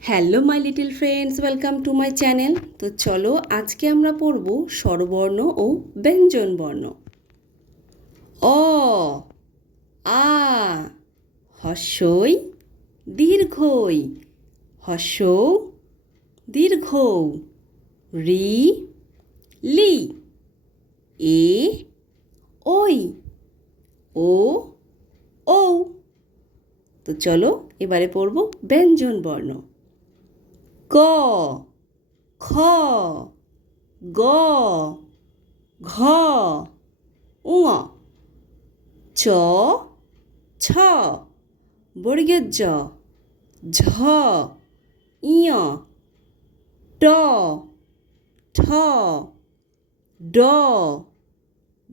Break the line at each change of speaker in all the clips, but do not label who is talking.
Hello, my little friends, welcome to my channel. তো চলো, আজকে আমরা পড়ব স্বরবর্ণ ও ব্যঞ্জন বর্ণ। অ, আ, হস্যই, দীর্ঘই। হস্য দীর্ঘ রি, লি। এ ওই ও ও তো চলো, এবারে পড়ব ব্যঞ্জন বর্ণ। 꺼, 커, 거, 거, 웅어, 저, 쳐, 모르겠죠, 저, 이어, 더, 더, 더,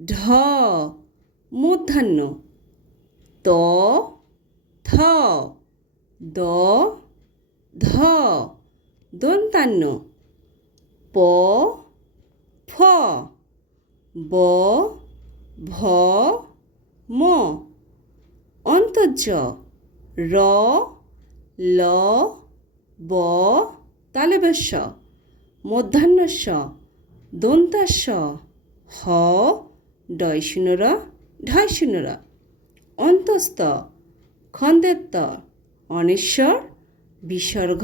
더, 못한노, 더, 더, 더, 더, দন্তান্ন। প, ফ, ব, ভ, ম। অন্তর্য, র, ল, ব তালেবস্য মধ্যাহ্নস্য, দন্তাস্য, হ ডয় শূন্যর ঢয় শূন্যর অন্তস্থ খন্দেত্ত অনেশ্বর, বিসর্গ